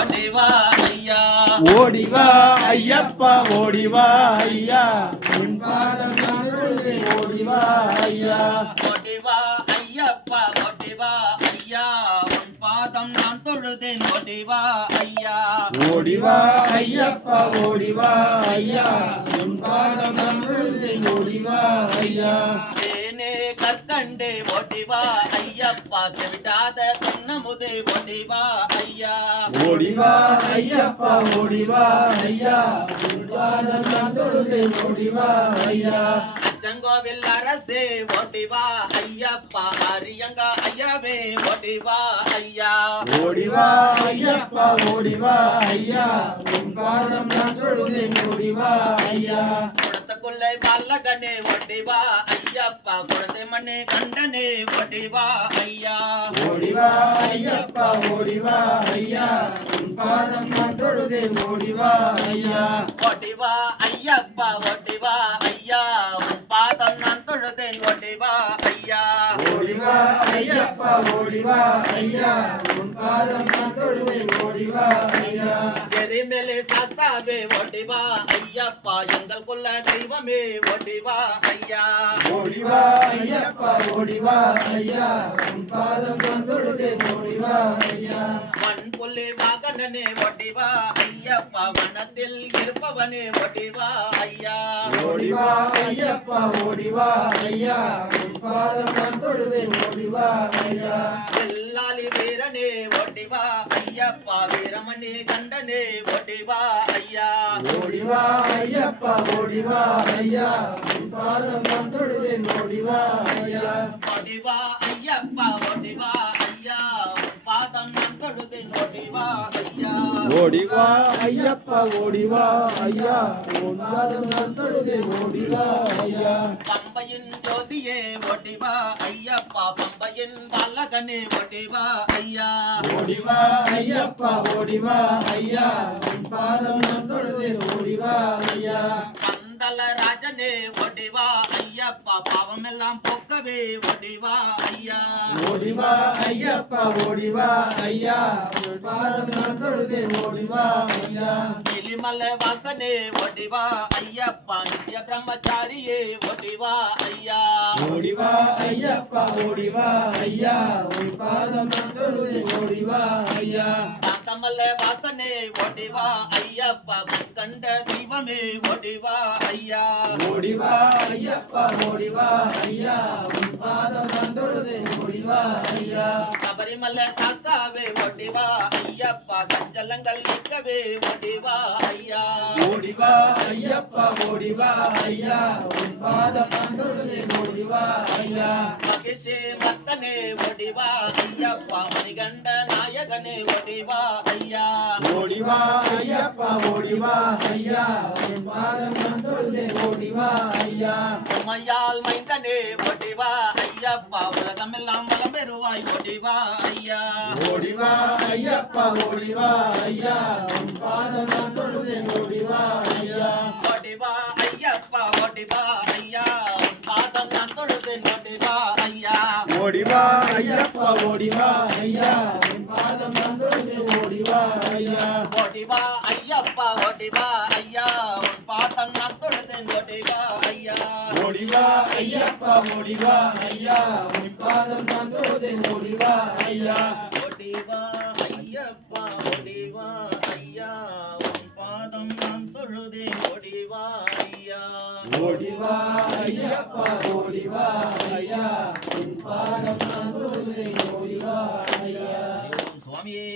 ஓடிவா ஐயா ஓடிவா ஐயப்பா ஓடிவா ஐயா உன் பாதம் நான் தொழுதேன் ஓடிவா ஐயா ஓடிவா ஐயப்பா ஓடிவா ஐயா உன் பாதம் நான் தொழுதேன் ஓடிவா ஐயா ஓடிவா ஐயப்பா ஓடிவா ஐயா உன் பாதம் நான் தொழுதேன் ஓடிவா ஐயா தேனே கற்கண்டே ஓடிவா ஐயப்பா செவிடாத கண்ணமுதே ஓடிவா ஐயா ஓடிவா ஐயப்பா ஓடிவா ஐயா உன் பாதம் நான் தொழுதேன் ஓடிவா ஐயா அச்சங்கோவில் அரசே ஓடிவா ஐயப்பா அரியங்க ஐயாவே ஓடிவா ஐயா ஓடிவா ஐயப்பா ஓடிவா ஐயா உன் பாதம் நான் தொழுதேன் ஓடிவா ஐயா குளத்துக்குள்ளே பல்லகனே ஓடிவா ஐயப்பா குழந்தை மண்ணே கண்டனே ஓடிவா ஐயா ஓடிவா ஐயப்பா ஓடிவா ஐயா உன் பாதம் நான் தொழுதேன் ஓடிவா ஐயா ஓடிவா ஐயப்பா ஓடிவா ஐயா உன் பாதம் நான் தொழுதேன் ஓடிவா ஐயா ஓடிவா ஐயப்பா ஓடிவா ஐயா உன் பாதம் நான் தொழுதேன் ஓடிவா ஐயா எரிமேலே சாஸ்தாவே ஓடிவா ஐயப்பா எங்கள் குல தெய்வமே ஓடிவா ஐயா ஓடிவா ஐயப்பா ஓடிவா ஐயா உன் பாதம் நான் தொழுதேன் ஓடிவா ஐயா மண் புள்ளி வாகனனே ஓடிவா ஐயப்பா வனத்தில் இருப்பவனே ஓடிவா ஐயா ஓடிவா ஐயப்பா ஓடிவா ஐயா உன் பாதம் நான் தொழுதேன் ஓடிவா ஐயா எல்லாலி வீரனே ஓடிவா ஐயப்பா வீரமணி கண்டனே ஓடிவா ஐயா ஓடிவா ஐயப்பா ஓடிவா ஐயா உன் பாதம் நான் தொழுதேன் ஓடிவா ஐயா ஓடிவா ஐயப்பா ஓடிவா ஐயா உன் பாதம் நான் தொழுதேன் ஓடிவா ஐயா ஓடிவா ஐயப்பா ஓடிவா ஐயா உன் பாதம் நான் தொழுதேன் ஓடிவா ஐயா பம்பையின் ஜோதியே ஓடிவா ஐயப்பா பம்பையின் பல்லகனே ஓடிவா ஐயா ஓடிவா ஐயப்பா ஓடிவா ஐயா உன் பாதம் நான் தொழுதேன் ஓடிவா ஐயா பந்தல ராஜனே ஓடிவா ஐயப்பா பாவமெல்லாம் போக்கவே ஓடிவா ஐயா ஓடிவா ஐயப்பா ஓடிவா ஐயா உன் பாதம் நான் தொழுதேன் ஓடிவா ஐயா கிளிமலை வாசனே ஓடிவா ஐயப்பா நித்ய பிரம்மச்சாரியே ஓடிவா ஐயா ஓடிவா ஐயப்பா ஓடிவா ஐயா உன் பாதம் நான் தொழுதேன் ஓடிவா ஐயா காந்தமல்ல வாசனே ஓடிவா ஐயப்பா கண்ட தெய்வமே ஓடிவா ஐயா ஓடிவா ஐயப்பா ஓடிவா ஐயா உன் பாதம் நான் தொழுதேன் ஓடிவா ஐயா சபரிமலை சாஸ்தாவே ஓடிவா ஐயப்பா கஞ்சலங்கள் நீக்கவே ஓடிவா ஐயா ஓடிவா ஐயப்பா ஓடிவா ஐயா உன் பாதம் நான் தொழுதேன் ஓடிவா ஐயா மகிழ்ச்சி மத்தனே ஓடிவா ஐயப்பா மணிகண்ட நாயகனே ஓடிவா ஐயா ஓடிவா ஐயப்பா ஓடிவா ஐயா உன் பாதம் நான் தொழுதேன் ஓடிவா ஐயா உமையால் மைந்தனே ஓடிவா ஐயப்பா உலகமெல்லாம் வளம் பெறுவாய் ஓடிவா ஐயா ஓடிவா ஐயப்பா ஓடிவா ஐயா உன் பாதம் நான் தொழுதேன் ஓடிவா ஐயா ஓடிவா ஐயப்பா ஓடிவா ஐயா உன் பாதம் நான் தொழுதேன் ஓடிவா ஐயா ஓடிவா ஐயப்பா ஓடிவா ஐயா உன் பாதம் நான் தொழுதேன் ஓடிவா ஐயா ஓடிவா ஐயப்பா ஓடிவா ஐயா உன் பாதம் நான் தொழுதேன் ஓடிவா ஐயா ஓடிவா ஐயப்பா ஓடிவா ஐயா உன் பாதம் நான் தொழுதேன் ஓடிவா ஐயா ஓடிவா ஐயப்பா ஓடிவா ஐயா உன் பாதம் நான் தொழுதேன் ஓடிவா ஐயா ஓடிவா ஐயப்பா ஓடிவா ஐயா உன் பாதம் நான் தொழுதேன் ஓடிவா ஐயா சுவாமியே